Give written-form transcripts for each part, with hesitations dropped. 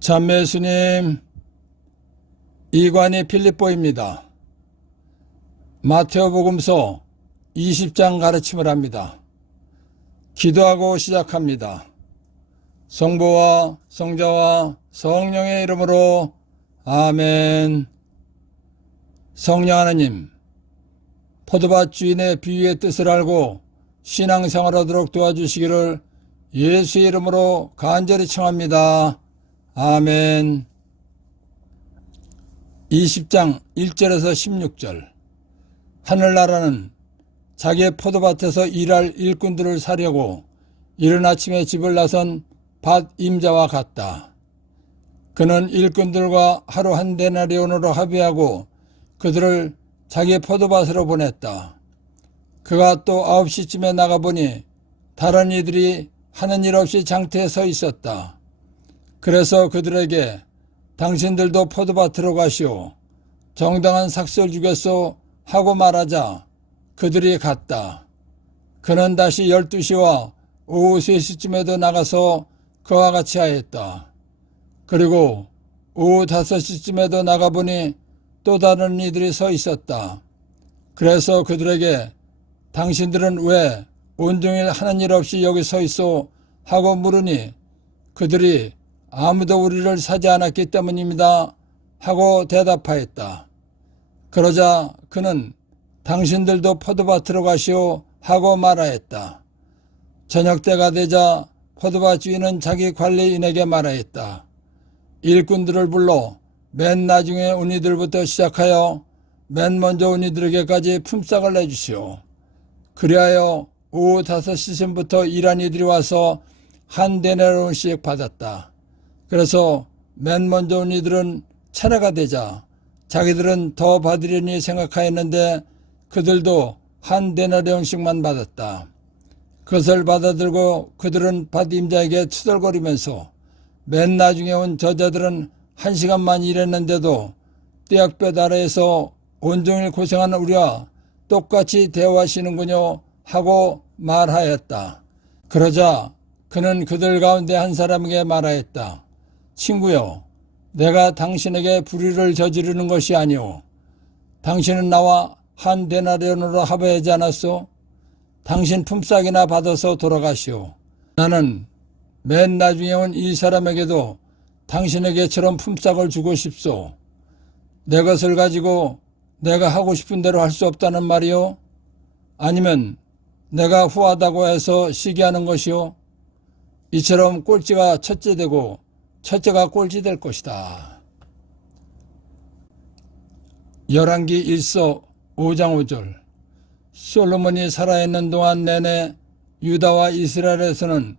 참매 예수님, 이관이 필립보입니다. 마테오복음서 20장 가르침을 합니다. 기도하고 시작합니다. 성부와 성자와 성령의 이름으로 아멘. 성령 하나님, 포도밭 주인의 비유의 뜻을 알고 신앙생활하도록 도와주시기를 예수의 이름으로 간절히 청합니다. 아멘. 20장 1절에서 16절. 하늘나라는 자기의 포도밭에서 일할 일꾼들을 사려고 이른 아침에 집을 나선 밭 임자와 같다. 그는 일꾼들과 하루 한 데나리온으로 합의하고 그들을 자기의 포도밭으로 보냈다. 그가 또 9시쯤에 나가보니 다른 이들이 하는 일 없이 장터에 서 있었다. 그래서 그들에게 당신들도 포도밭으로 가시오. 정당한 삭슬 주겠소 하고 말하자 그들이 갔다. 그는 다시 12시와 오후 3시쯤에도 나가서 그와 같이 하였다. 그리고 오후 5시쯤에도 나가보니 또 다른 이들이 서 있었다. 그래서 그들에게 당신들은 왜 온종일 하는 일 없이 여기 서 있소 하고 물으니 그들이 아무도 우리를 사지 않았기 때문입니다 하고 대답하였다. 그러자 그는 당신들도 포도밭으로 가시오 하고 말하였다. 저녁때가 되자 포도밭 주인은 자기 관리인에게 말하였다. 일꾼들을 불러 맨 나중에 온 이들부터 시작하여 맨 먼저 온 이들에게까지 품삯을 내주시오. 그리하여 오후 5시쯤부터 일한 이들이 와서 한 데나리온씩 받았다. 그래서 맨 먼저 온 이들은 차례가 되자 자기들은 더 받으려니 생각하였는데 그들도 한 데나리온씩만 받았다. 그것을 받아들고 그들은 밭 임자에게 투덜거리면서 맨 나중에 온 저자들은 1시간만 일했는데도 떼약볕 아래에서 온종일 고생한 우리와 똑같이 대화하시는군요 하고 말하였다. 그러자 그는 그들 가운데 한 사람에게 말하였다. 친구여, 내가 당신에게 불의를 저지르는 것이 아니오. 당신은 나와 한 데나리온으로 합의하지 않았소? 당신 품삯이나 받아서 돌아가시오. 나는 맨 나중에 온 이 사람에게도 당신에게처럼 품삯을 주고 싶소. 내 것을 가지고 내가 하고 싶은 대로 할 수 없다는 말이오? 아니면 내가 후하다고 해서 시기하는 것이오? 이처럼 꼴찌가 첫째 되고 첫째가 꼴찌 될 것이다. 열왕기 1서 5장 5절. 솔로몬이 살아있는 동안 내내 유다와 이스라엘에서는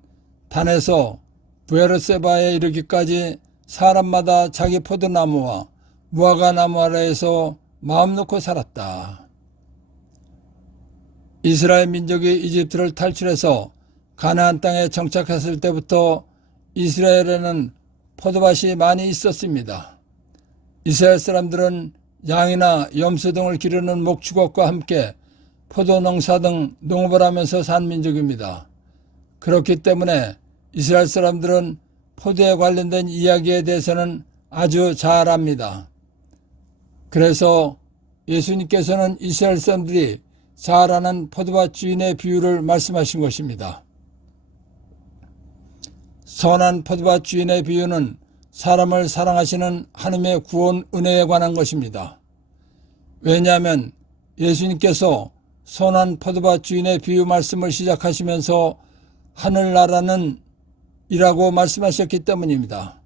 단에서 브에르세바에 이르기까지 사람마다 자기 포도나무와 무화과 나무 아래에서 마음 놓고 살았다. 이스라엘 민족이 이집트를 탈출해서 가나안 땅에 정착했을 때부터 이스라엘에는 포도밭이 많이 있었습니다. 이스라엘 사람들은 양이나 염소 등을 기르는 목축업과 함께 포도 농사 등 농업을 하면서 산 민족입니다. 그렇기 때문에 이스라엘 사람들은 포도에 관련된 이야기에 대해서는 아주 잘 압니다. 그래서 예수님께서는 이스라엘 사람들이 잘 아는 포도밭 주인의 비유를 말씀하신 것입니다. 선한 포도밭 주인의 비유는 사람을 사랑하시는 하나님의 구원 은혜에 관한 것입니다. 왜냐하면 예수님께서 선한 포도밭 주인의 비유 말씀을 시작하시면서 하늘나라는 이라고 말씀하셨기 때문입니다.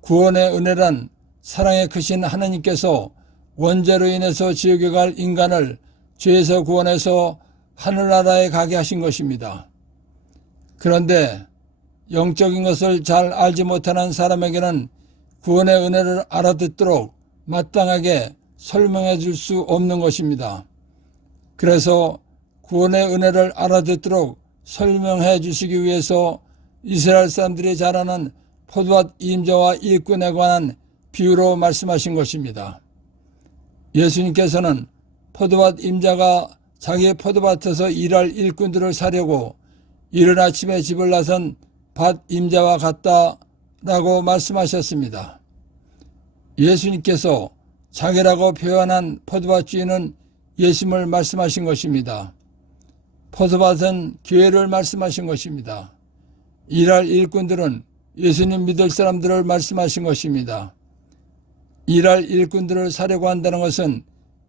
구원의 은혜란 사랑에 크신 하나님께서 원죄로 인해서 지옥에 갈 인간을 죄에서 구원해서 하늘나라에 가게 하신 것입니다. 그런데 영적인 것을 잘 알지 못하는 사람에게는 구원의 은혜를 알아듣도록 마땅하게 설명해 줄 수 없는 것입니다. 그래서 구원의 은혜를 알아듣도록 설명해 주시기 위해서 이스라엘 사람들이 잘 아는 포도밭 임자와 일꾼에 관한 비유로 말씀하신 것입니다. 예수님께서는 포도밭 임자가 자기의 포도밭에서 일할 일꾼들을 사려고 이른 아침에 집을 나선 밭 임자와 같다 라고 말씀하셨습니다. 예수님께서 자기라고 표현한 포도밭 주인은 예수님을 말씀하신 것입니다. 포도밭은 교회를 말씀하신 것입니다. 일할 일꾼들은 예수님 믿을 사람들을 말씀하신 것입니다. 일할 일꾼들을 사려고 한다는 것은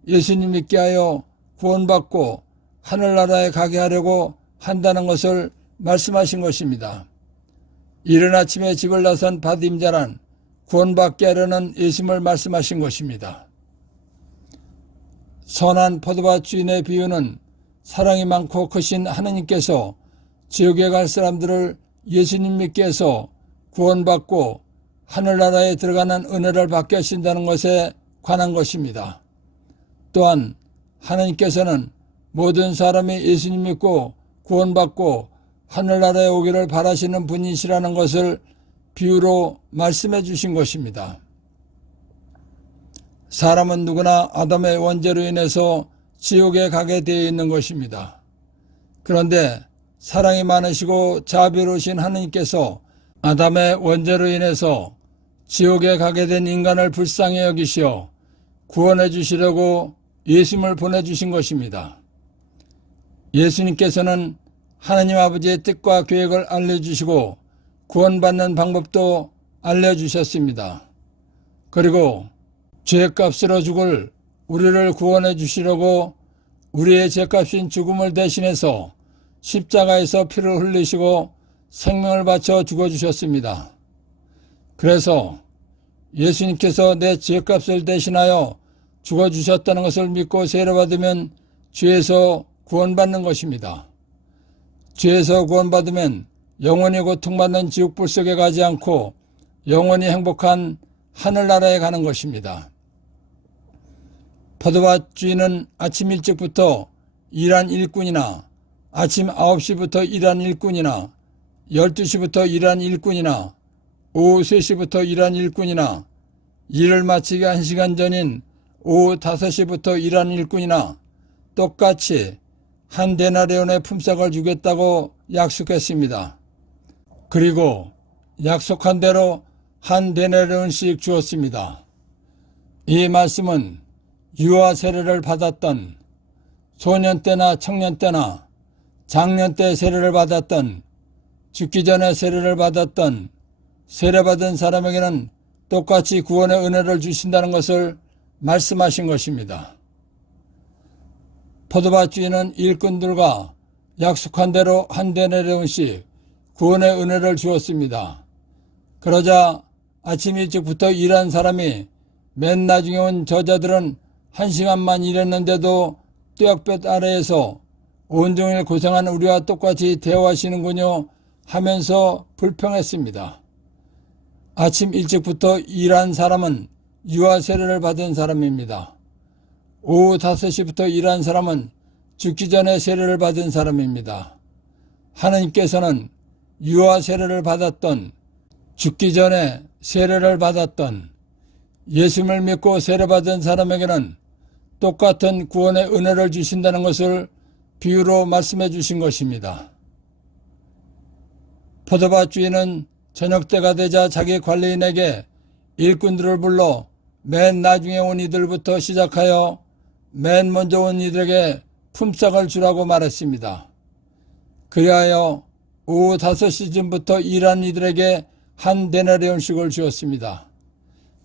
예수님 믿게 하여 구원받고 하늘나라에 가게 하려고 한다는 것을 말씀하신 것입니다. 이른 아침에 집을 나선 받임자란 구원받게 하려는 예수님을 말씀하신 것입니다. 선한 포도밭 주인의 비유는 사랑이 많고 크신 하느님께서 지옥에 갈 사람들을 예수님 믿게 해서 구원받고 하늘나라에 들어가는 은혜를 받게 하신다는 것에 관한 것입니다. 또한 하느님께서는 모든 사람이 예수님 믿고 구원받고 하늘나라에 오기를 바라시는 분이시라는 것을 비유로 말씀해 주신 것입니다. 사람은 누구나 아담의 원죄로 인해서 지옥에 가게 되어 있는 것입니다. 그런데 사랑이 많으시고 자비로우신 하느님께서 아담의 원죄로 인해서 지옥에 가게 된 인간을 불쌍히 여기시어 구원해 주시려고 예수님을 보내주신 것입니다. 예수님께서는 하나님 아버지의 뜻과 계획을 알려주시고 구원받는 방법도 알려주셨습니다. 그리고 죄값으로 죽을 우리를 구원해 주시려고 우리의 죄값인 죽음을 대신해서 십자가에서 피를 흘리시고 생명을 바쳐 죽어주셨습니다. 그래서 예수님께서 내 죄값을 대신하여 죽어주셨다는 것을 믿고 세례받으면 죄에서 구원받는 것입니다. 죄에서 구원받으면 영원히 고통받는 지옥불 속에 가지 않고 영원히 행복한 하늘나라에 가는 것입니다. 포도밭 주인은 아침 일찍부터 일한 일꾼이나 아침 9시부터 일한 일꾼이나 12시부터 일한 일꾼이나 오후 3시부터 일한 일꾼이나 일을 마치기 1시간 전인 오후 5시부터 일한 일꾼이나 똑같이 한 데나리온의 품삯을 주겠다고 약속했습니다. 그리고 약속한 대로 한 데나리온씩 주었습니다. 이 말씀은 유아 세례를 받았던 소년 때나 청년 때나 장년 때 세례를 받았던 죽기 전에 세례를 받았던 세례받은 사람에게는 똑같이 구원의 은혜를 주신다는 것을 말씀하신 것입니다. 포도밭 주인은 일꾼들과 약속한 대로 한 데나리온씩 구원의 은혜를 주었습니다. 그러자 아침 일찍부터 일한 사람이 맨 나중에 온 저자들은 1시간만 일했는데도 뙤약볕 아래에서 온종일 고생한 우리와 똑같이 대화하시는군요 하면서 불평했습니다. 아침 일찍부터 일한 사람은 유아 세례를 받은 사람입니다. 오후 5시부터 일한 사람은 죽기 전에 세례를 받은 사람입니다. 하느님께서는 유아 세례를 받았던 죽기 전에 세례를 받았던 예수님을 믿고 세례받은 사람에게는 똑같은 구원의 은혜를 주신다는 것을 비유로 말씀해 주신 것입니다. 포도밭 주인은 저녁 때가 되자 자기 관리인에게 일꾼들을 불러 맨 나중에 온 이들부터 시작하여 맨 먼저 온 이들에게 품삯을 주라고 말했습니다. 그리하여 오후 5시쯤부터 일한 이들에게 한 데나리온씩을 주었습니다.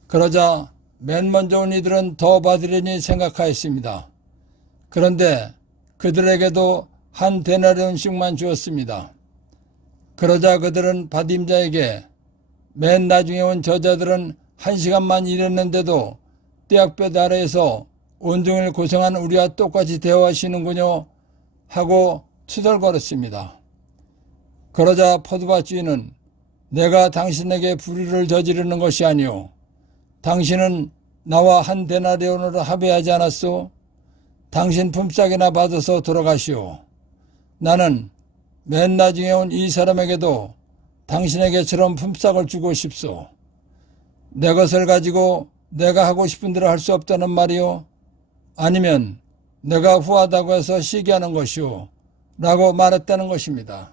그러자 맨 먼저 온 이들은 더 받으려니 생각하였습니다. 그런데 그들에게도 한 데나리온씩만 주었습니다. 그러자 그들은 받임자에게 맨 나중에 온 저자들은 1시간만 일했는데도 뙤약볕 아래에서 온종일 고생한 우리와 똑같이 대화하시는군요 하고 투덜거렸습니다. 그러자 포도밭 주인은 내가 당신에게 불의를 저지르는 것이 아니오. 당신은 나와 한 데나리온으로 합의하지 않았소? 당신 품삯이나 받아서 돌아가시오. 나는 맨 나중에 온 이 사람에게도 당신에게처럼 품삯을 주고 싶소. 내 것을 가지고 내가 하고 싶은 대로 할 수 없다는 말이오? 아니면 내가 후하다고 해서 시기하는 것이오? 라고 말했다는 것입니다.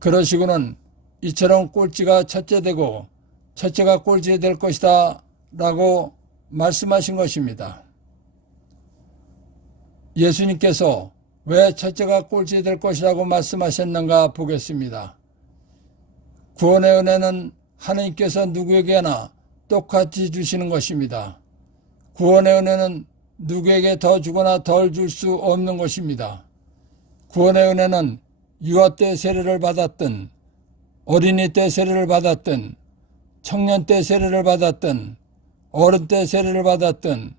그러시고는 이처럼 꼴찌가 첫째 되고 첫째가 꼴찌 될 것이다 라고 말씀하신 것입니다. 예수님께서 왜 첫째가 꼴찌 될 것이라고 말씀하셨는가 보겠습니다. 구원의 은혜는 하나님께서 누구에게나 똑같이 주시는 것입니다. 구원의 은혜는 누구에게 더 주거나 덜 줄 수 없는 것입니다. 구원의 은혜는 유아 때 세례를 받았든 어린이 때 세례를 받았든 청년 때 세례를 받았든 어른 때 세례를 받았든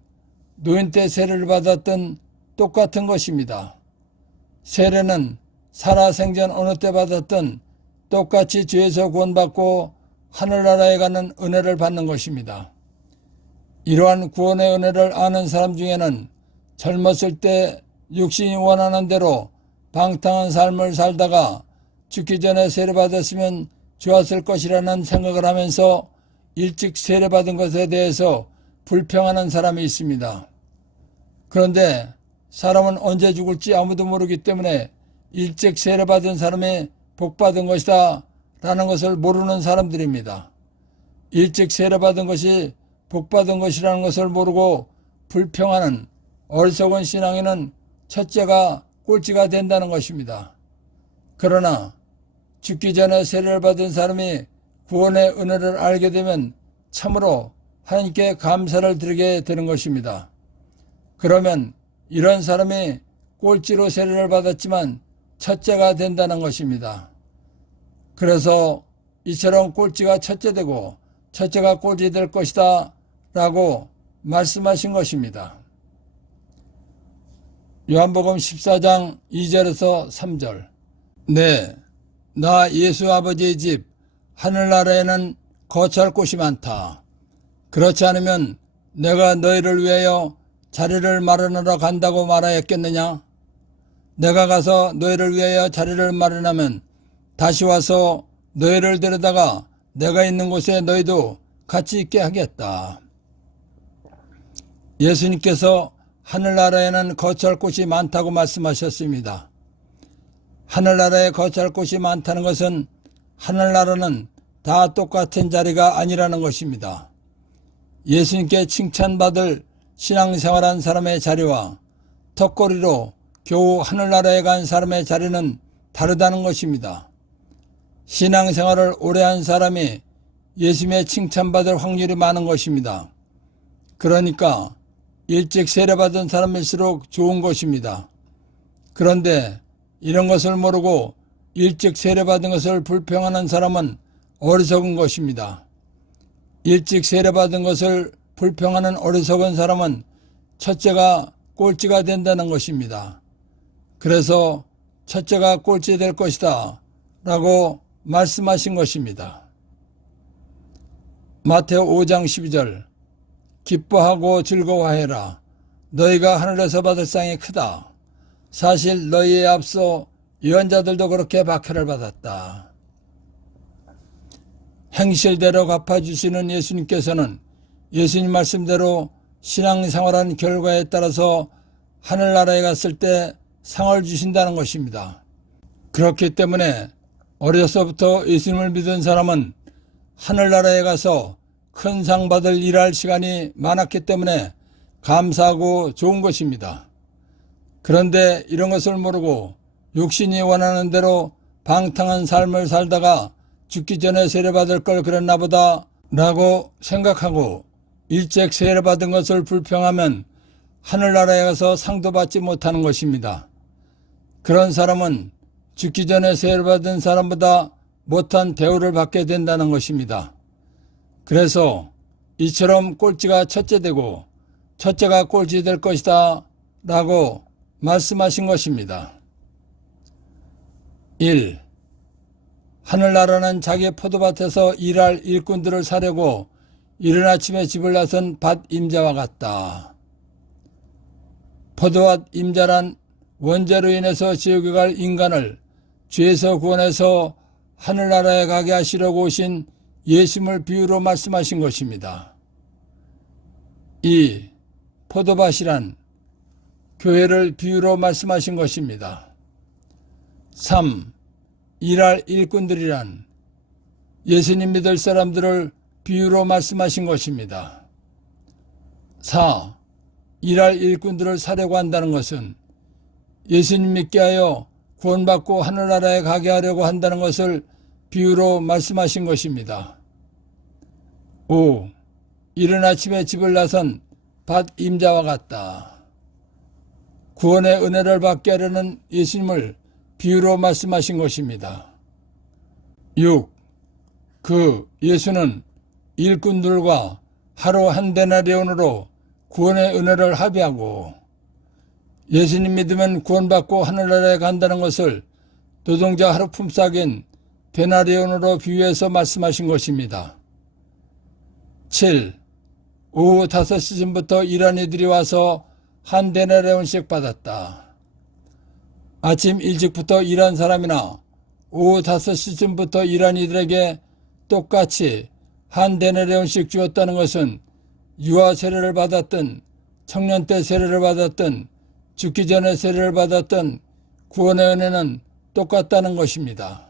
노인 때 세례를 받았든 똑같은 것입니다. 세례는 살아생전 어느 때 받았든 똑같이 죄에서 구원받고 하늘나라에 가는 은혜를 받는 것입니다. 이러한 구원의 은혜를 아는 사람 중에는 젊었을 때 육신이 원하는 대로 방탕한 삶을 살다가 죽기 전에 세례받았으면 좋았을 것이라는 생각을 하면서 일찍 세례받은 것에 대해서 불평하는 사람이 있습니다. 그런데 사람은 언제 죽을지 아무도 모르기 때문에 일찍 세례받은 사람이 복받은 것이다 라는 것을 모르는 사람들입니다. 일찍 세례받은 것이 복받은 것이라는 것을 모르고 불평하는 어리석은 신앙인은 첫째가 꼴찌가 된다는 것입니다. 그러나 죽기 전에 세례를 받은 사람이 구원의 은혜를 알게 되면 참으로 하나님께 감사를 드리게 되는 것입니다. 그러면 이런 사람이 꼴찌로 세례를 받았지만 첫째가 된다는 것입니다. 그래서 이처럼 꼴찌가 첫째 되고 첫째가 꼴찌 될 것이다 라고 말씀하신 것입니다. 요한복음 14장 2절에서 3절. 네, 나 예수 아버지의 집 하늘나라에는 거처할 곳이 많다. 그렇지 않으면 내가 너희를 위하여 자리를 마련하러 간다고 말하였겠느냐? 내가 가서 너희를 위하여 자리를 마련하면 다시 와서 너희를 데려다가 내가 있는 곳에 너희도 같이 있게 하겠다. 예수님께서 하늘나라에는 거처할 곳이 많다고 말씀하셨습니다. 하늘나라에 거처할 곳이 많다는 것은 하늘나라는 다 똑같은 자리가 아니라는 것입니다. 예수님께 칭찬받을 신앙생활한 사람의 자리와 턱걸이로 겨우 하늘나라에 간 사람의 자리는 다르다는 것입니다. 신앙생활을 오래 한 사람이 예수님의 칭찬받을 확률이 많은 것입니다. 그러니까 일찍 세례받은 사람일수록 좋은 것입니다. 그런데 이런 것을 모르고 일찍 세례받은 것을 불평하는 사람은 어리석은 것입니다. 일찍 세례받은 것을 불평하는 어리석은 사람은 첫째가 꼴찌가 된다는 것입니다. 그래서 첫째가 꼴찌 될 것이다 라고 말씀하신 것입니다. 마태오 5장 12절. 기뻐하고 즐거워해라. 너희가 하늘에서 받을 상이 크다. 사실 너희에 앞서 예언자들도 그렇게 박해를 받았다. 행실대로 갚아주시는 예수님께서는 예수님 말씀대로 신앙생활한 결과에 따라서 하늘나라에 갔을 때 상을 주신다는 것입니다. 그렇기 때문에 어려서부터 예수님을 믿은 사람은 하늘나라에 가서 큰 상 받을 일할 시간이 많았기 때문에 감사하고 좋은 것입니다. 그런데 이런 것을 모르고 육신이 원하는 대로 방탕한 삶을 살다가 죽기 전에 세례받을 걸 그랬나 보다 라고 생각하고 일찍 세례받은 것을 불평하면 하늘나라에 가서 상도 받지 못하는 것입니다. 그런 사람은 죽기 전에 세례받은 사람보다 못한 대우를 받게 된다는 것입니다. 그래서 이처럼 꼴찌가 첫째 되고 첫째가 꼴찌 될 것이다 라고 말씀하신 것입니다. 1. 하늘나라는 자기 포도밭에서 일할 일꾼들을 사려고 이른 아침에 집을 나선 밭 임자와 같다. 포도밭 임자란 원죄로 인해서 지옥에 갈 인간을 죄에서 구원해서 하늘나라에 가게 하시려고 오신 예수님을 비유로 말씀하신 것입니다. 2. 포도밭이란 교회를 비유로 말씀하신 것입니다. 3. 일할 일꾼들이란 예수님 믿을 사람들을 비유로 말씀하신 것입니다. 4. 일할 일꾼들을 사려고 한다는 것은 예수님 믿게 하여 구원받고 하늘나라에 가게 하려고 한다는 것을 비유로 말씀하신 것입니다. 5. 이른 아침에 집을 나선 밭 임자와 같다. 구원의 은혜를 받게 하려는 예수님을 비유로 말씀하신 것입니다. 6. 그 예수는 일꾼들과 하루 한 데나리온으로 구원의 은혜를 합의하고 예수님 믿으면 구원받고 하늘나라에 간다는 것을 노동자 하루 품삯인 데나리온으로 비유해서 말씀하신 것입니다. 7. 오후 5시쯤부터 일한 이들이 와서 한 데나리온씩 받았다. 아침 일찍부터 일한 사람이나 오후 5시쯤부터 일한 이들에게 똑같이 한 데나리온씩 주었다는 것은 유아 세례를 받았든 청년 때 세례를 받았든 죽기 전에 세례를 받았던 구원의 은혜는 똑같다는 것입니다.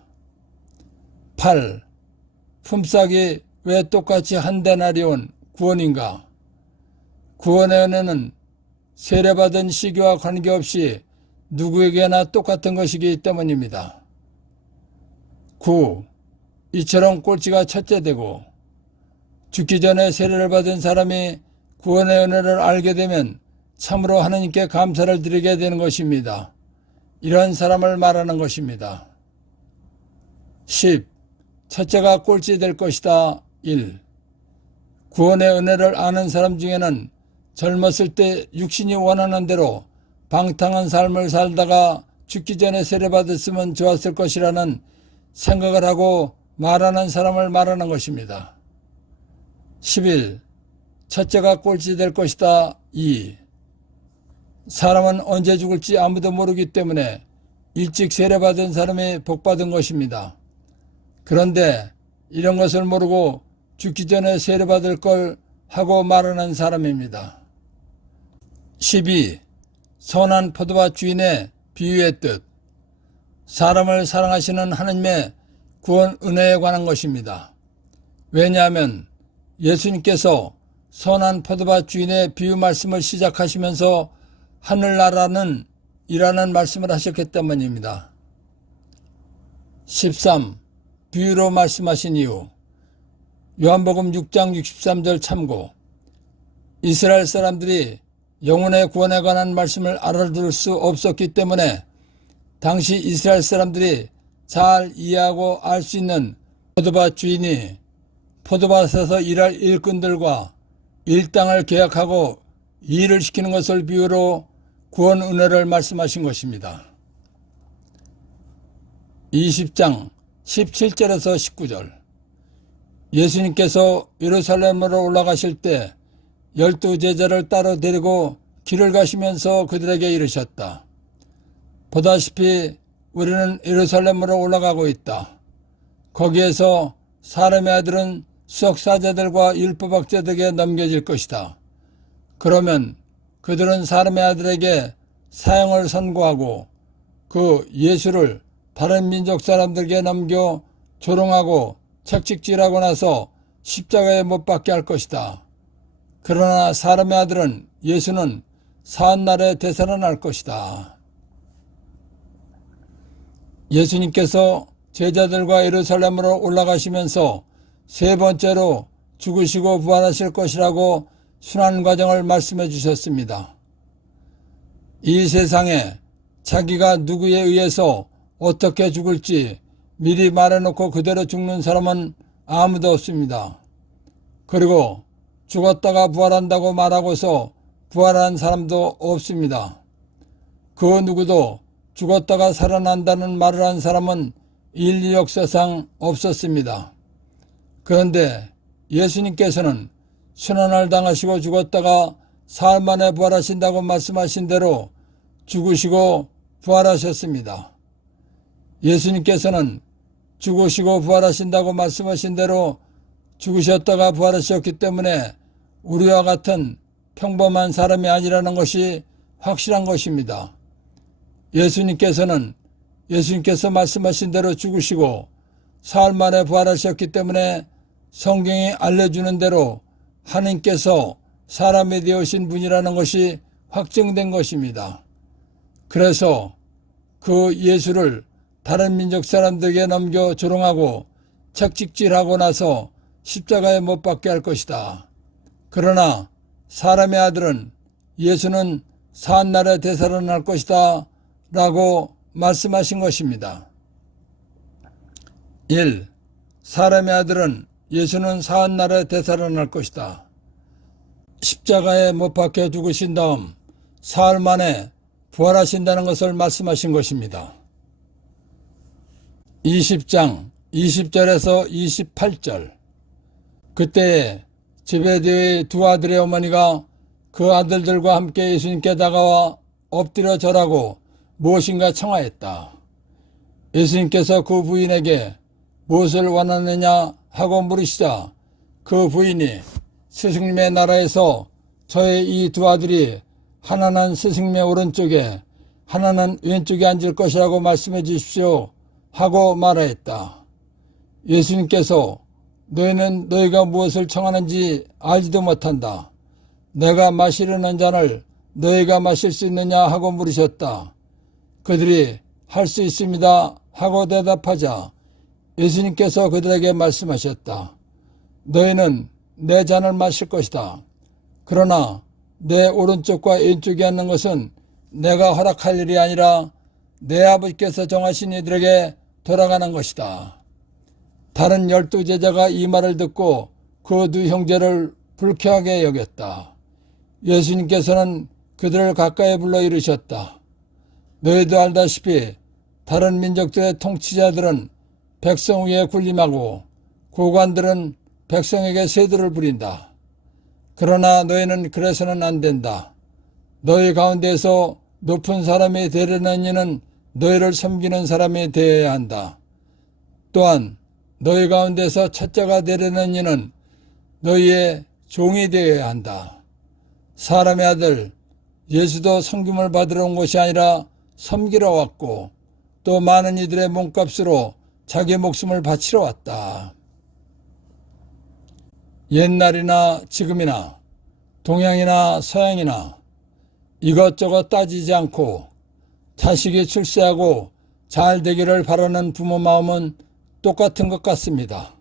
8. 품삯이 왜 똑같이 한 데나리온 구원인가? 구원의 은혜는 세례받은 시기와 관계없이 누구에게나 똑같은 것이기 때문입니다. 9. 이처럼 꼴찌가 첫째 되고 죽기 전에 세례를 받은 사람이 구원의 은혜를 알게 되면 참으로 하나님께 감사를 드리게 되는 것입니다. 이런 사람을 말하는 것입니다. 10. 첫째가 꼴찌 될 것이다. 1. 구원의 은혜를 아는 사람 중에는 젊었을 때 육신이 원하는 대로 방탕한 삶을 살다가 죽기 전에 세례받았으면 좋았을 것이라는 생각을 하고 말하는 사람을 말하는 것입니다. 11. 첫째가 꼴찌 될 것이다. 2. 사람은 언제 죽을지 아무도 모르기 때문에 일찍 세례받은 사람이 복받은 것입니다. 그런데 이런 것을 모르고 죽기 전에 세례받을 걸 하고 말하는 사람입니다. 12. 선한 포도밭 주인의 비유의 뜻. 사람을 사랑하시는 하나님의 구원 은혜에 관한 것입니다. 왜냐하면 예수님께서 선한 포도밭 주인의 비유 말씀을 시작하시면서 하늘나라는 이라는 말씀을 하셨기 때문입니다. 13. 비유로 말씀하신 이유. 요한복음 6장 63절 참고. 이스라엘 사람들이 영혼의 구원에 관한 말씀을 알아들을 수 없었기 때문에 당시 이스라엘 사람들이 잘 이해하고 알 수 있는 포도밭 주인이 포도밭에서 일할 일꾼들과 일당을 계약하고 일을 시키는 것을 비유로 구원 은혜를 말씀하신 것입니다. 20장 17절에서 19절. 예수님께서 예루살렘으로 올라가실 때 12제자를 따로 데리고 길을 가시면서 그들에게 이르셨다. 보다시피 우리는 예루살렘으로 올라가고 있다. 거기에서 사람의 아들은 수석사제들과 율법학자들에게 넘겨질 것이다. 그러면 그들은 사람의 아들에게 사형을 선고하고 그 예수를 다른 민족 사람들에게 넘겨 조롱하고 책찍질하고 나서 십자가에 못 박게 할 것이다. 그러나 사람의 아들은 예수는 사한날에 되살아날 것이다. 예수님께서 제자들과 예루살렘으로 올라가시면서 세 번째로 죽으시고 부활하실 것이라고 순환 과정을 말씀해 주셨습니다. 이 세상에 자기가 누구에 의해서 어떻게 죽을지 미리 말해놓고 그대로 죽는 사람은 아무도 없습니다. 그리고 죽었다가 부활한다고 말하고서 부활한 사람도 없습니다. 그 누구도 죽었다가 살아난다는 말을 한 사람은 인류 역사상 없었습니다. 그런데 예수님께서는 순환을 당하시고 죽었다가 사흘 만에 부활하신다고 말씀하신 대로 죽으시고 부활하셨습니다. 예수님께서는 죽으시고 부활하신다고 말씀하신 대로 죽으셨다가 부활하셨기 때문에 우리와 같은 평범한 사람이 아니라는 것이 확실한 것입니다. 예수님께서 말씀하신 대로 죽으시고 사흘 만에 부활하셨기 때문에 성경이 알려주는 대로 하나님께서 사람이 되어신 분이라는 것이 확증된 것입니다. 그래서 그 예수를 다른 민족 사람들에게 넘겨 조롱하고 책찍질하고 나서 십자가에 못 박게 할 것이다. 그러나 사람의 아들은 예수는 사한날에 되살아날 것이다 라고 말씀하신 것입니다. 1. 사람의 아들은 예수는 사한날에 되살아날 것이다. 십자가에 못 박혀 죽으신 다음 사흘 만에 부활하신다는 것을 말씀하신 것입니다. 20장 20절에서 28절. 그때에 제베데의 두 아들의 어머니가 그 아들들과 함께 예수님께 다가와 엎드려 절하고 무엇인가 청하였다. 예수님께서 그 부인에게 무엇을 원하느냐 하고 물으시자 그 부인이 스승님의 나라에서 저의 이 두 아들이 하나는 스승님의 오른쪽에 하나는 왼쪽에 앉을 것이라고 말씀해 주십시오 하고 말하였다. 예수님께서 너희는 너희가 무엇을 청하는지 알지도 못한다. 내가 마시려는 잔을 너희가 마실 수 있느냐 하고 물으셨다. 그들이 할 수 있습니다 하고 대답하자 예수님께서 그들에게 말씀하셨다. 너희는 내 잔을 마실 것이다. 그러나 내 오른쪽과 왼쪽에 앉는 것은 내가 허락할 일이 아니라 내 아버지께서 정하신 이들에게 돌아가는 것이다. 다른 12제자가 이 말을 듣고 그 두 형제를 불쾌하게 여겼다. 예수님께서는 그들을 가까이 불러 이르셨다. 너희도 알다시피 다른 민족들의 통치자들은 백성 위에 군림하고 고관들은 백성에게 세도를 부린다. 그러나 너희는 그래서는 안 된다. 너희 가운데서 높은 사람이 되려는 이는 너희를 섬기는 사람이 되어야 한다. 또한 너희 가운데서 첫째가 되려는 이는 너희의 종이 되어야 한다. 사람의 아들 예수도 섬김을 받으러 온 것이 아니라 섬기러 왔고 또 많은 이들의 몸값으로 자기 목숨을 바치러 왔다. 옛날이나 지금이나 동양이나 서양이나 이것저것 따지지 않고 자식이 출세하고 잘 되기를 바라는 부모 마음은 똑같은 것 같습니다.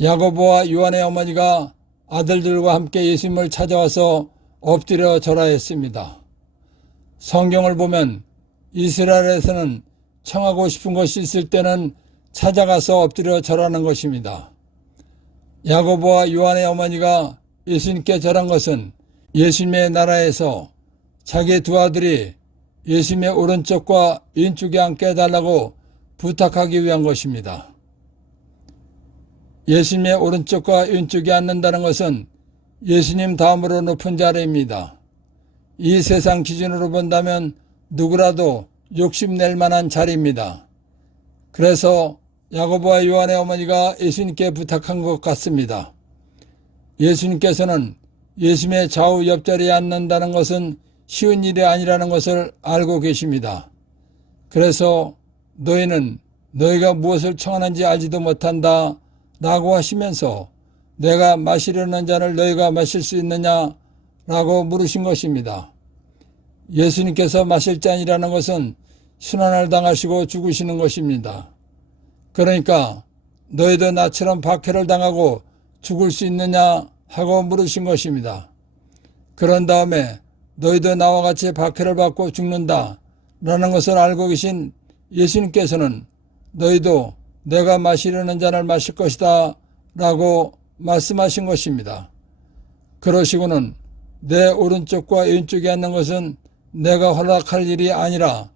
야고보와 요한의 어머니가 아들들과 함께 예수님을 찾아와서 엎드려 절하였습니다. 성경을 보면 이스라엘에서는 청하고 싶은 것이 있을 때는 찾아가서 엎드려 절하는 것입니다. 야고보와 요한의 어머니가 예수님께 절한 것은 예수님의 나라에서 자기 두 아들이 예수님의 오른쪽과 왼쪽에 앉게 해달라고 부탁하기 위한 것입니다. 예수님의 오른쪽과 왼쪽에 앉는다는 것은 예수님 다음으로 높은 자리입니다. 이 세상 기준으로 본다면 누구라도 욕심낼 만한 자리입니다. 그래서 야고보와 요한의 어머니가 예수님께 부탁한 것 같습니다. 예수님께서는 예수님의 좌우 옆자리에 앉는다는 것은 쉬운 일이 아니라는 것을 알고 계십니다. 그래서 너희는 너희가 무엇을 청하는지 알지도 못한다 라고 하시면서 내가 마시려는 잔을 너희가 마실 수 있느냐 라고 물으신 것입니다. 예수님께서 마실 잔이라는 것은 순환을 당하시고 죽으시는 것입니다. 그러니까 너희도 나처럼 박해를 당하고 죽을 수 있느냐 하고 물으신 것입니다. 그런 다음에 너희도 나와 같이 박해를 받고 죽는다 라는 것을 알고 계신 예수님께서는 너희도 내가 마시려는 잔을 마실 것이다 라고 말씀하신 것입니다. 그러시고는 내 오른쪽과 왼쪽에 앉는 것은 내가 허락할 일이 아니라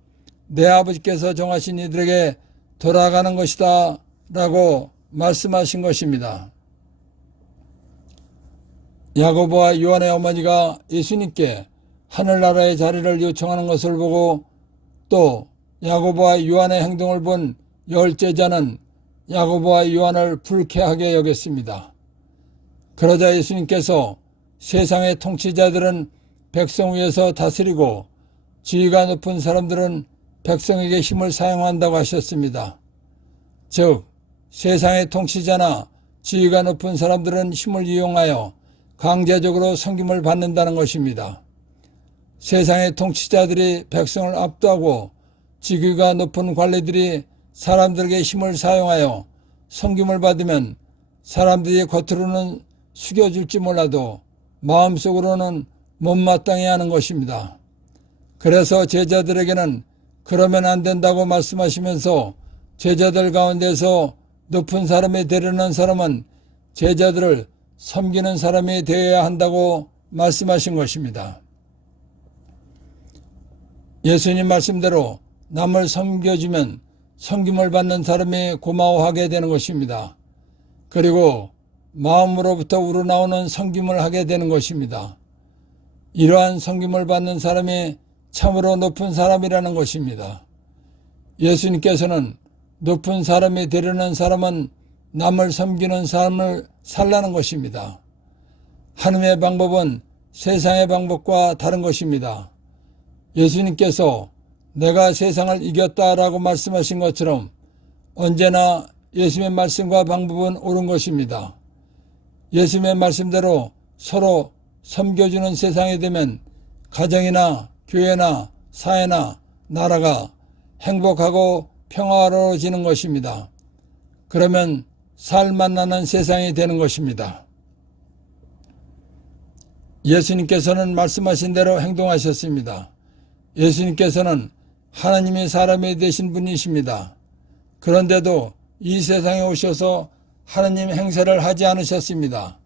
내 아버지께서 정하신 이들에게 돌아가는 것이다 라고 말씀하신 것입니다. 야고보와 요한의 어머니가 예수님께 하늘나라의 자리를 요청하는 것을 보고 또 야고보와 요한의 행동을 본 열제자는 야고보와 요한을 불쾌하게 여겼습니다. 그러자 예수님께서 세상의 통치자들은 백성 위에서 다스리고 지위가 높은 사람들은 백성에게 힘을 사용한다고 하셨습니다. 즉 세상의 통치자나 지위가 높은 사람들은 힘을 이용하여 강제적으로 섬김을 받는다는 것입니다. 세상의 통치자들이 백성을 압도하고 직위가 높은 관리들이 사람들에게 힘을 사용하여 섬김을 받으면 사람들이 겉으로는 숙여줄지 몰라도 마음속으로는 못마땅해 하는 것입니다. 그래서 제자들에게는 그러면 안 된다고 말씀하시면서 제자들 가운데서 높은 사람이 되려는 사람은 제자들을 섬기는 사람이 되어야 한다고 말씀하신 것입니다. 예수님 말씀대로 남을 섬겨주면 섬김을 받는 사람이 고마워하게 되는 것입니다. 그리고 마음으로부터 우러나오는 섬김을 하게 되는 것입니다. 이러한 섬김을 받는 사람이 참으로 높은 사람이라는 것입니다. 예수님께서는 높은 사람이 되려는 사람은 남을 섬기는 삶을 살라는 것입니다. 하나님의 방법은 세상의 방법과 다른 것입니다. 예수님께서 내가 세상을 이겼다라고 말씀하신 것처럼 언제나 예수님의 말씀과 방법은 옳은 것입니다. 예수님의 말씀대로 서로 섬겨주는 세상이 되면 가정이나 교회나 사회나 나라가 행복하고 평화로워지는 것입니다. 그러면 살만 나는 세상이 되는 것입니다. 예수님께서는 말씀하신 대로 행동하셨습니다. 예수님께서는 하나님이 사람이 되신 분이십니다. 그런데도 이 세상에 오셔서 하나님 행세를 하지 않으셨습니다.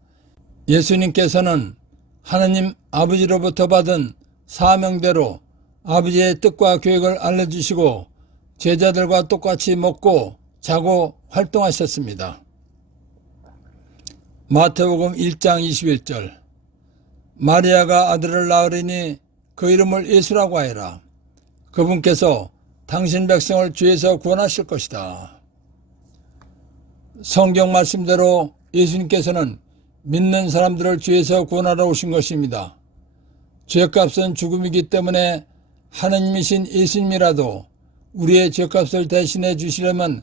예수님께서는 하나님 아버지로부터 받은 사명대로 아버지의 뜻과 계획을 알려주시고 제자들과 똑같이 먹고 자고 활동하셨습니다. 마태복음 1장 21절 마리아가 아들을 낳으리니 그 이름을 예수라고 하여라. 그분께서 당신 백성을 죄에서 구원하실 것이다. 성경 말씀대로 예수님께서는 믿는 사람들을 죄에서 구원하러 오신 것입니다. 죄값은 죽음이기 때문에 하나님이신 예수님이라도 우리의 죄값을 대신해 주시려면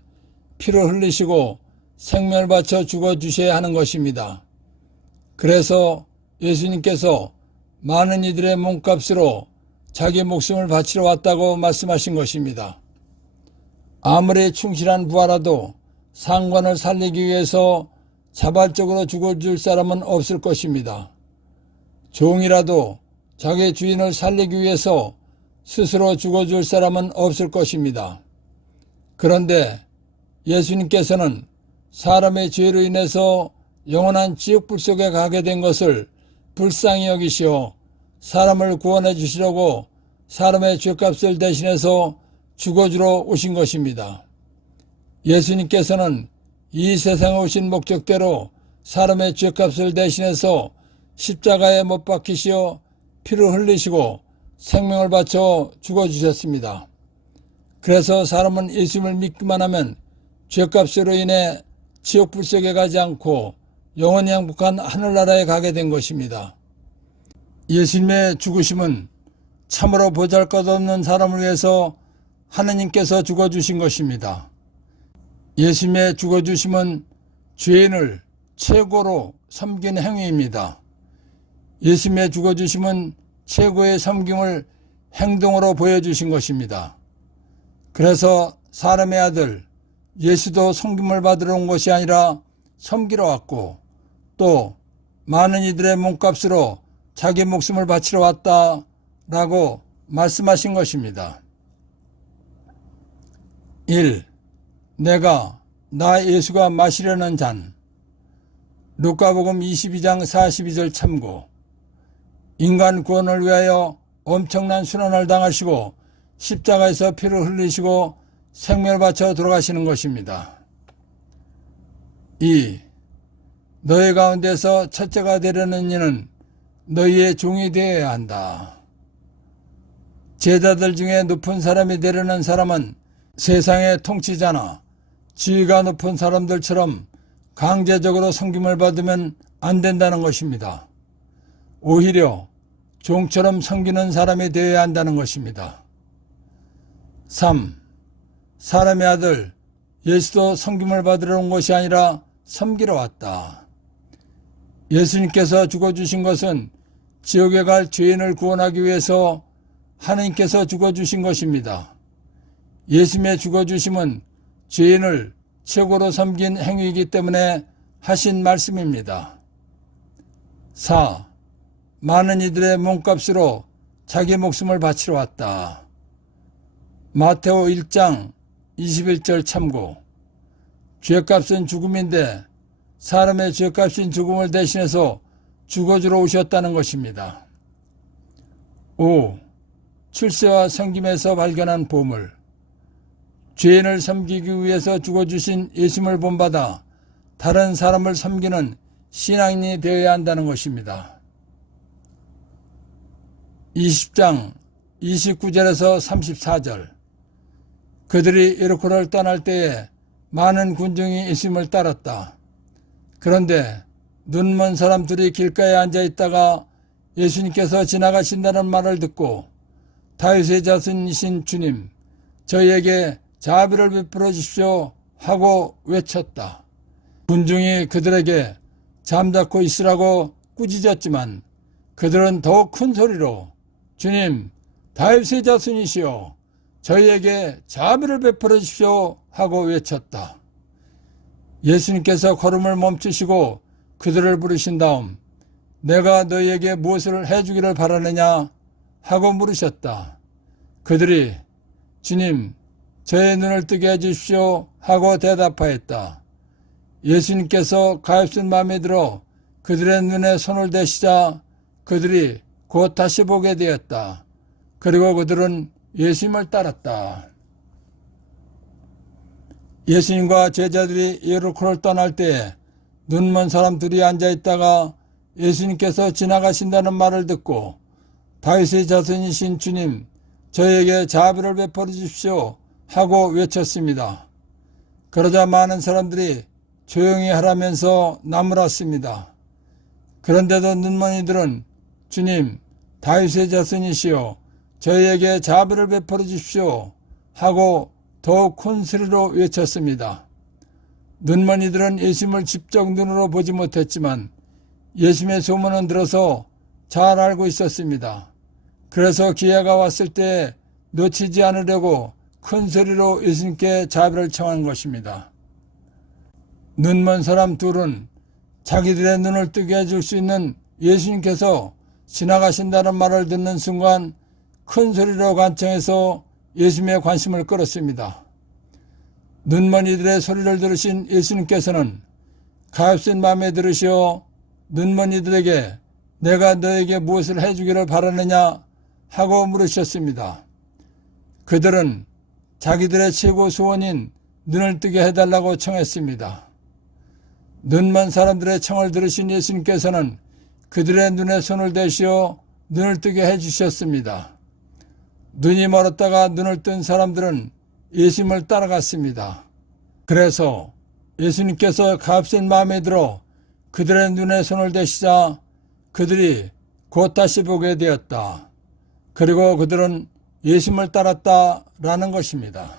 피를 흘리시고 생명을 바쳐 죽어주셔야 하는 것입니다. 그래서 예수님께서 많은 이들의 몸값으로 자기 목숨을 바치러 왔다고 말씀하신 것입니다. 아무리 충실한 부하라도 상관을 살리기 위해서 자발적으로 죽어줄 사람은 없을 것입니다. 종이라도 자기 주인을 살리기 위해서 스스로 죽어줄 사람은 없을 것입니다. 그런데 예수님께서는 사람의 죄로 인해서 영원한 지옥불 속에 가게 된 것을 불쌍히 여기시어 사람을 구원해 주시려고 사람의 죄값을 대신해서 죽어주러 오신 것입니다. 예수님께서는 이 세상에 오신 목적대로 사람의 죄값을 대신해서 십자가에 못 박히시어 피를 흘리시고 생명을 바쳐 죽어주셨습니다. 그래서 사람은 예수님을 믿기만 하면 죄값으로 인해 지옥불 속에 가지 않고 영원히 행복한 하늘나라에 가게 된 것입니다. 예수님의 죽으심은 참으로 보잘것없는 사람을 위해서 하느님께서 죽어주신 것입니다. 예수님의 죽어주심은 죄인을 최고로 섬긴 행위입니다. 예수님의 죽어주심은 최고의 섬김을 행동으로 보여주신 것입니다. 그래서 사람의 아들 예수도 섬김을 받으러 온 것이 아니라 섬기러 왔고 또 많은 이들의 몸값으로 자기 목숨을 바치러 왔다라고 말씀하신 것입니다. 1. 내가 나 예수가 마시려는 잔. 루카복음 22장 42절 참고. 인간 구원을 위하여 엄청난 순환을 당하시고 십자가에서 피를 흘리시고 생명을 바쳐 돌아가시는 것입니다. 2. 너희 가운데서 첫째가 되려는 이는 너희의 종이 되어야 한다. 제자들 중에 높은 사람이 되려는 사람은 세상의 통치자나 지위가 높은 사람들처럼 강제적으로 섬김을 받으면 안 된다는 것입니다. 오히려 종처럼 섬기는 사람이 되어야 한다는 것입니다. 3. 사람의 아들 예수도 섬김을 받으러 온 것이 아니라 섬기러 왔다. 예수님께서 죽어주신 것은 지옥에 갈 죄인을 구원하기 위해서 하나님께서 죽어주신 것입니다. 예수님의 죽어주심은 죄인을 최고로 섬긴 행위이기 때문에 하신 말씀입니다. 4. 많은 이들의 몸값으로 자기 목숨을 바치러 왔다. 마테오 1장 21절 참고. 죄값은 죽음인데 사람의 죄값인 죽음을 대신해서 죽어주러 오셨다는 것입니다. 5. 출세와 섬김에서 발견한 보물. 죄인을 섬기기 위해서 죽어주신 예수님을 본받아 다른 사람을 섬기는 신앙인이 되어야 한다는 것입니다. 20장 29절에서 34절. 그들이 예루코를 떠날 때에 많은 군중이 예수님을 따랐다. 그런데 눈먼 사람 둘이 길가에 앉아 있다가 예수님께서 지나가신다는 말을 듣고 다윗의 자손이신 주님, 저희에게 자비를 베풀어 주십시오 하고 외쳤다. 군중이 그들에게 잠자코 있으라고 꾸짖었지만 그들은 더욱 큰 소리로 주님, 다윗의 자손이시여 저희에게 자비를 베풀어 주십시오 하고 외쳤다. 예수님께서 걸음을 멈추시고 그들을 부르신 다음 내가 너희에게 무엇을 해주기를 바라느냐 하고 물으셨다. 그들이 주님, 저의 눈을 뜨게 해주십시오 하고 대답하였다. 예수님께서 가엾은 마음에 들어 그들의 눈에 손을 대시자 그들이 곧 다시 보게 되었다. 그리고 그들은 예수님을 따랐다. 예수님과 제자들이 예루코를 떠날 때에 눈먼 사람 둘이 앉아있다가 예수님께서 지나가신다는 말을 듣고 다윗의 자손이신 주님, 저에게 자비를 베풀어 주십시오 하고 외쳤습니다. 그러자 많은 사람들이 조용히 하라면서 나무랐습니다. 그런데도 눈먼 이들은 주님, 다윗의 자손이시여 저희에게 자비를 베풀어 주십시오 하고 더욱 큰 소리로 외쳤습니다. 눈먼 이들은 예수님을 직접 눈으로 보지 못했지만 예수님의 소문은 들어서 잘 알고 있었습니다. 그래서 기회가 왔을 때 놓치지 않으려고 큰 소리로 예수님께 자비를 청한 것입니다. 눈먼 사람 둘은 자기들의 눈을 뜨게 해줄 수 있는 예수님께서 지나가신다는 말을 듣는 순간 큰 소리로 간청해서 예수님의 관심을 끌었습니다. 눈먼 이들의 소리를 들으신 예수님께서는 가엾은 마음에 들으시어 눈먼 이들에게 내가 너에게 무엇을 해주기를 바라느냐 하고 물으셨습니다. 그들은 자기들의 최고 소원인 눈을 뜨게 해달라고 청했습니다. 눈먼 사람들의 청을 들으신 예수님께서는 그들의 눈에 손을 대시어 눈을 뜨게 해주셨습니다. 눈이 멀었다가 눈을 뜬 사람들은 예수님을 따라갔습니다. 그래서 예수님께서 가엾은 마음에 들어 그들의 눈에 손을 대시자 그들이 곧 다시 보게 되었다. 그리고 그들은 예수님을 따랐다라는 것입니다.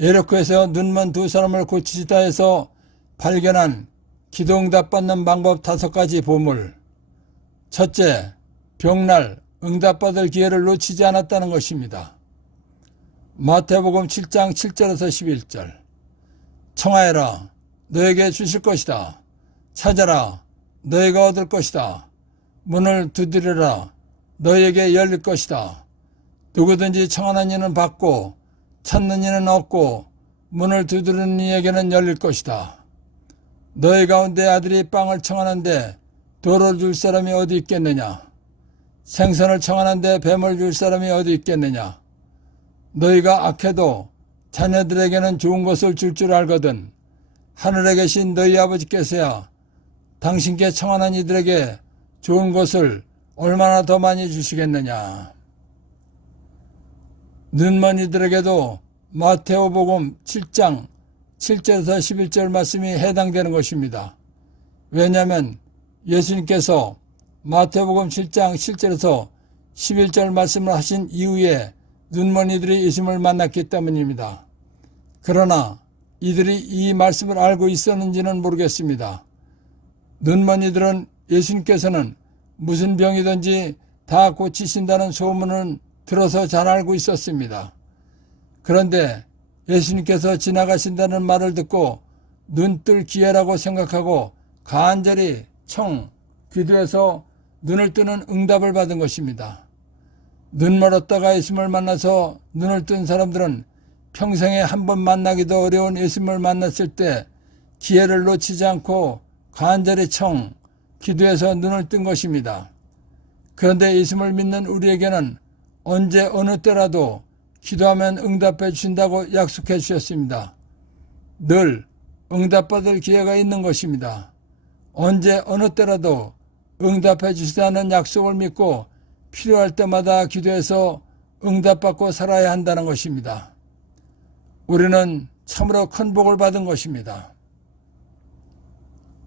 예루코에서 눈먼 두 사람을 고치시다 해서 발견한 기도응답 받는 방법 5가지 보물. 첫째, 병날 응답받을 기회를 놓치지 않았다는 것입니다. 마태복음 7장 7절에서 11절. 청하여라, 너에게 주실 것이다. 찾아라, 너희가 얻을 것이다. 문을 두드려라, 너희에게 열릴 것이다. 누구든지 청하는 이는 받고 찾는 이는 얻고 문을 두드리는 이에게는 열릴 것이다. 너희 가운데 아들이 빵을 청하는데 돌을 줄 사람이 어디 있겠느냐? 생선을 청하는데 뱀을 줄 사람이 어디 있겠느냐? 너희가 악해도 자녀들에게는 좋은 것을 줄 줄 알거든 하늘에 계신 너희 아버지께서야 당신께 청하는 이들에게 좋은 것을 얼마나 더 많이 주시겠느냐? 눈먼 이들에게도 마테오복음 7장 7절에서 11절 말씀이 해당되는 것입니다. 왜냐하면 예수님께서 마태복음 7장 7절에서 11절 말씀을 하신 이후에 눈먼이들이 예수님을 만났기 때문입니다. 그러나 이들이 이 말씀을 알고 있었는지는 모르겠습니다. 눈먼이들은 예수님께서는 무슨 병이든지 다 고치신다는 소문은 들어서 잘 알고 있었습니다. 그런데 예수님께서 지나가신다는 말을 듣고 눈뜰 기회라고 생각하고 간절히 기도해서 눈을 뜨는 응답을 받은 것입니다. 눈 멀었다가 예수님을 만나서 눈을 뜬 사람들은 평생에 한 번 만나기도 어려운 예수님을 만났을 때 기회를 놓치지 않고 간절히 기도해서 눈을 뜬 것입니다. 그런데 예수님을 믿는 우리에게는 언제 어느 때라도 기도하면 응답해 주신다고 약속해 주셨습니다. 늘 응답받을 기회가 있는 것입니다. 언제 어느 때라도 응답해 주시다는 약속을 믿고 필요할 때마다 기도해서 응답받고 살아야 한다는 것입니다. 우리는 참으로 큰 복을 받은 것입니다.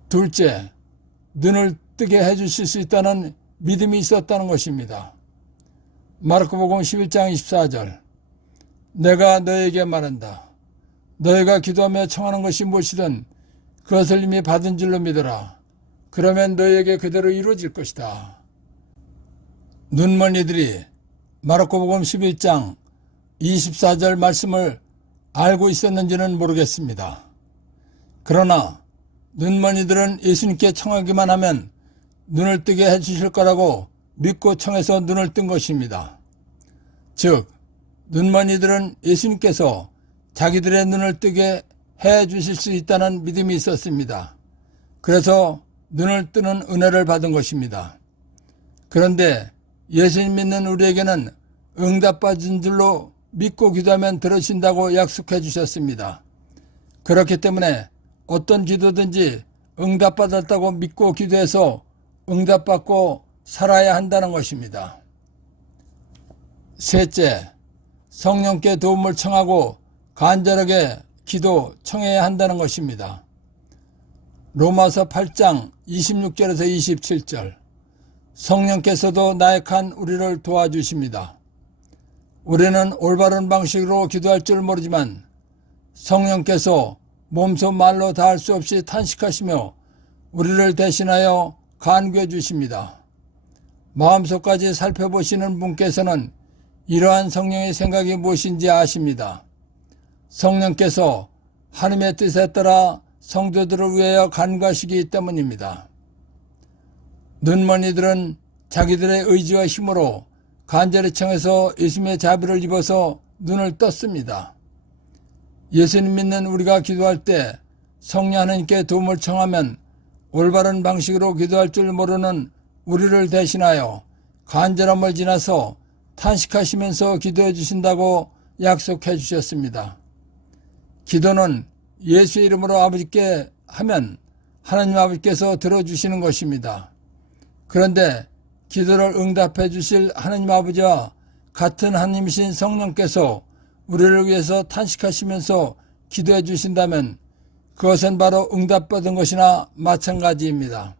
둘째, 눈을 뜨게 해주실 수 있다는 믿음이 있었다는 것입니다. 마르코복음 11장 24절, 내가 너에게 말한다. 너희가 기도하며 청하는 것이 무엇이든 그것을 이미 받은 줄로 믿어라. 그러면 너희에게 그대로 이루어질 것이다. 눈먼이들이 마르코복음 11장 24절 말씀을 알고 있었는지는 모르겠습니다. 그러나 눈먼이들은 예수님께 청하기만 하면 눈을 뜨게 해주실 거라고 믿고 청해서 눈을 뜬 것입니다. 즉, 눈먼이들은 예수님께서 자기들의 눈을 뜨게 해주실 수 있다는 믿음이 있었습니다. 그래서 눈을 뜨는 은혜를 받은 것입니다. 그런데 예수님 믿는 우리에게는 응답받은 줄로 믿고 기도하면 들으신다고 약속해 주셨습니다. 그렇기 때문에 어떤 기도든지 응답받았다고 믿고 기도해서 응답받고 살아야 한다는 것입니다. 셋째, 성령께 도움을 청하고 간절하게 기도 청해야 한다는 것입니다. 로마서 8장 26절에서 27절, 성령께서도 나약한 우리를 도와주십니다. 우리는 올바른 방식으로 기도할 줄 모르지만 성령께서 몸소 말로 다 할 수 없이 탄식하시며 우리를 대신하여 간구해 주십니다. 마음속까지 살펴보시는 분께서는 이러한 성령의 생각이 무엇인지 아십니다. 성령께서 하나님의 뜻에 따라 성도들을 위하여 간구하시기 때문입니다. 눈먼이들은 자기들의 의지와 힘으로 간절히 청해서 예수님의 자비를 입어서 눈을 떴습니다. 예수님 믿는 우리가 기도할 때 성령 하나님께 도움을 청하면 올바른 방식으로 기도할 줄 모르는 우리를 대신하여 간절함을 지나서 탄식하시면서 기도해 주신다고 약속해 주셨습니다. 기도는 예수의 이름으로 아버지께 하면 하나님 아버지께서 들어주시는 것입니다. 그런데 기도를 응답해 주실 하나님 아버지와 같은 하나님이신 성령께서 우리를 위해서 탄식하시면서 기도해 주신다면 그것은 바로 응답받은 것이나 마찬가지입니다.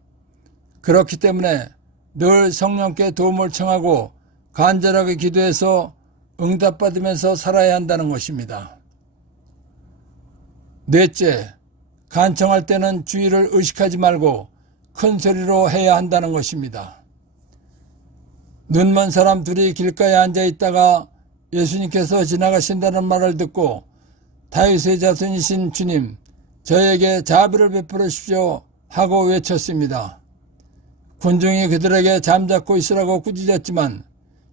그렇기 때문에 늘 성령께 도움을 청하고 간절하게 기도해서 응답받으면서 살아야 한다는 것입니다. 넷째, 간청할 때는 주의를 의식하지 말고 큰 소리로 해야 한다는 것입니다. 눈먼 사람 둘이 길가에 앉아 있다가 예수님께서 지나가신다는 말을 듣고 다윗의 자손이신 주님, 저에게 자비를 베풀어 주십시오 하고 외쳤습니다. 군중이 그들에게 잠자코 있으라고 꾸짖었지만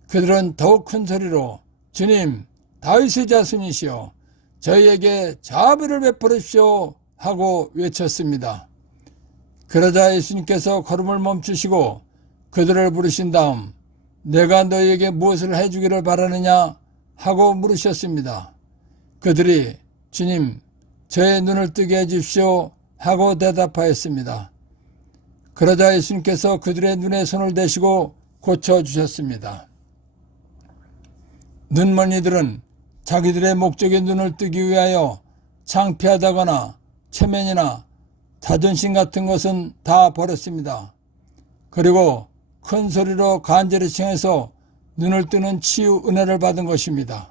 그들은 더욱 큰 소리로 주님, 다윗의 자손이시여 저희에게 자비를 베풀어 주십시오 하고 외쳤습니다. 그러자 예수님께서 걸음을 멈추시고 그들을 부르신 다음 내가 너희에게 무엇을 해주기를 바라느냐 하고 물으셨습니다. 그들이 주님, 저의 눈을 뜨게 해주십시오 하고 대답하였습니다. 그러자 예수님께서 그들의 눈에 손을 대시고 고쳐주셨습니다. 눈먼이들은 자기들의 목적의 눈을 뜨기 위하여 창피하다거나 체면이나 자존심 같은 것은 다 버렸습니다. 그리고 큰 소리로 간절히 청해서 눈을 뜨는 치유 은혜를 받은 것입니다.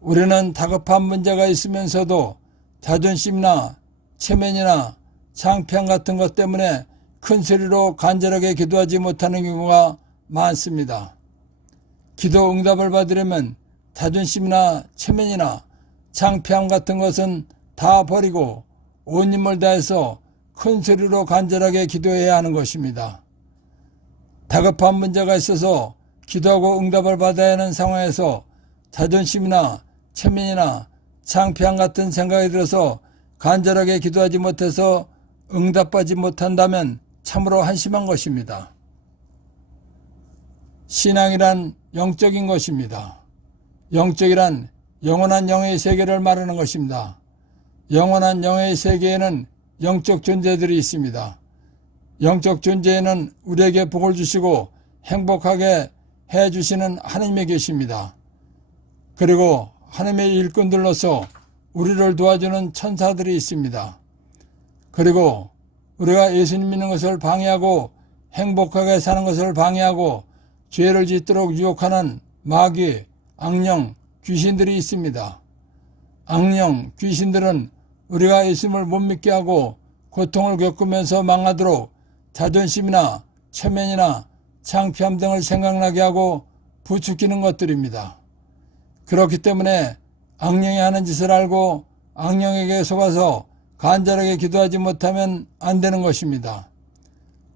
우리는 다급한 문제가 있으면서도 자존심이나 체면이나 창피함 같은 것 때문에 큰 소리로 간절하게 기도하지 못하는 경우가 많습니다. 기도 응답을 받으려면 자존심이나 체면이나 창피함 같은 것은 다 버리고 온 힘을 다해서 큰 소리로 간절하게 기도해야 하는 것입니다. 다급한 문제가 있어서 기도하고 응답을 받아야 하는 상황에서 자존심이나 체면이나 창피함 같은 생각이 들어서 간절하게 기도하지 못해서 응답받지 못한다면 참으로 한심한 것입니다. 신앙이란 영적인 것입니다. 영적이란 영원한 영의 세계를 말하는 것입니다. 영원한 영의 세계에는 영적 존재들이 있습니다. 영적 존재에는 우리에게 복을 주시고 행복하게 해주시는 하나님이 계십니다. 그리고 하나님의 일꾼들로서 우리를 도와주는 천사들이 있습니다. 그리고 우리가 예수님 믿는 것을 방해하고 행복하게 사는 것을 방해하고 죄를 짓도록 유혹하는 마귀, 악령, 귀신들이 있습니다. 악령, 귀신들은 우리가 예수님을 못 믿게 하고 고통을 겪으면서 망하도록 자존심이나 체면이나 창피함 등을 생각나게 하고 부추기는 것들입니다. 그렇기 때문에 악령이 하는 짓을 알고 악령에게 속아서 간절하게 기도하지 못하면 안 되는 것입니다.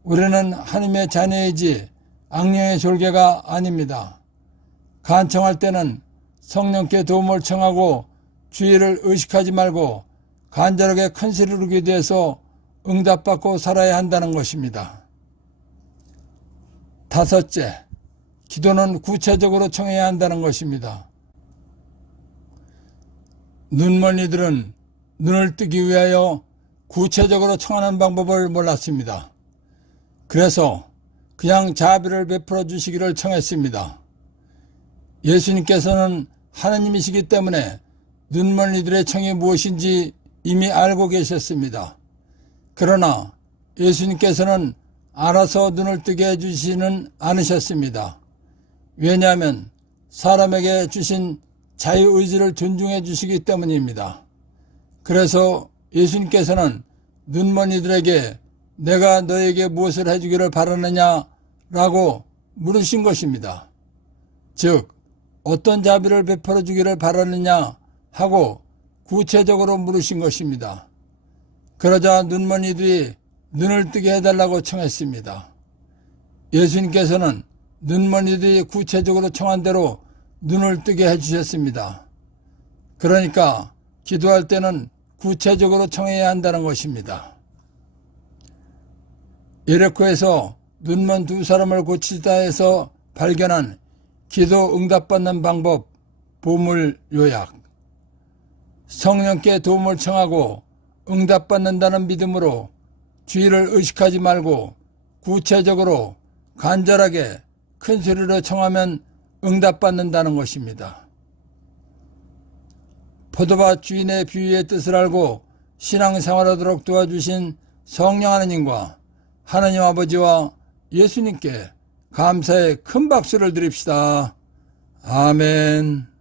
우리는 하나님의 자녀이지 악령의 졸개가 아닙니다. 간청할 때는 성령께 도움을 청하고 주의를 의식하지 말고 간절하게 큰 소리로 기도해서 응답받고 살아야 한다는 것입니다. 다섯째, 기도는 구체적으로 청해야 한다는 것입니다. 눈먼 이들은 눈을 뜨기 위하여 구체적으로 청하는 방법을 몰랐습니다. 그래서 그냥 자비를 베풀어 주시기를 청했습니다. 예수님께서는 하나님이시기 때문에 눈먼 이들의 청이 무엇인지 이미 알고 계셨습니다. 그러나 예수님께서는 알아서 눈을 뜨게 해주시는 않으셨습니다. 왜냐하면 사람에게 주신 자유의지를 존중해 주시기 때문입니다. 그래서 예수님께서는 눈먼 이들에게 내가 너에게 무엇을 해주기를 바라느냐 라고 물으신 것입니다. 즉 어떤 자비를 베풀어 주기를 바라느냐 하고 구체적으로 물으신 것입니다. 그러자 눈먼 이들이 눈을 뜨게 해달라고 청했습니다. 예수님께서는 눈먼 이들이 구체적으로 청한 대로 눈을 뜨게 해주셨습니다. 그러니까 기도할 때는 구체적으로 청해야 한다는 것입니다. 예리코에서 눈먼 두 사람을 고치다 해서 발견한 기도 응답받는 방법 보물 요약. 성령께 도움을 청하고 응답받는다는 믿음으로 주의를 의식하지 말고 구체적으로 간절하게 큰 소리로 청하면 응답받는다는 것입니다. 포도밭 주인의 비유의 뜻을 알고 신앙생활하도록 도와주신 성령 하나님과 하나님 아버지와 예수님께 감사의 큰 박수를 드립시다. 아멘.